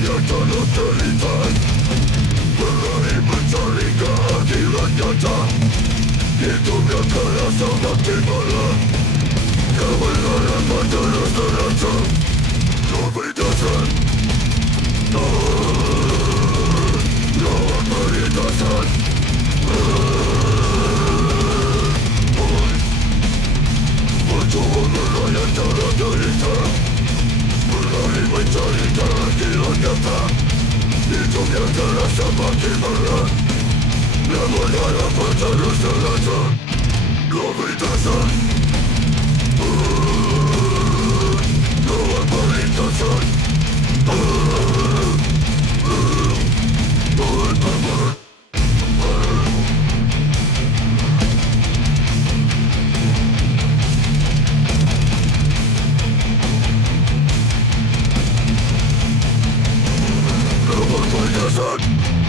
Yang otoritas Berlari mencarikan akhirat nyata. Hidupnya terasa makin malam. Kebenaran terus terasa. Kebebasan lawan perlintasan. Mencoba melayan cara derita. Berlari mencari keadilan nyata. Hidup yang terasa makin berat. Namun harapan terus terasa. Kebebasan lawan perlintasan. Lawan perlintasan.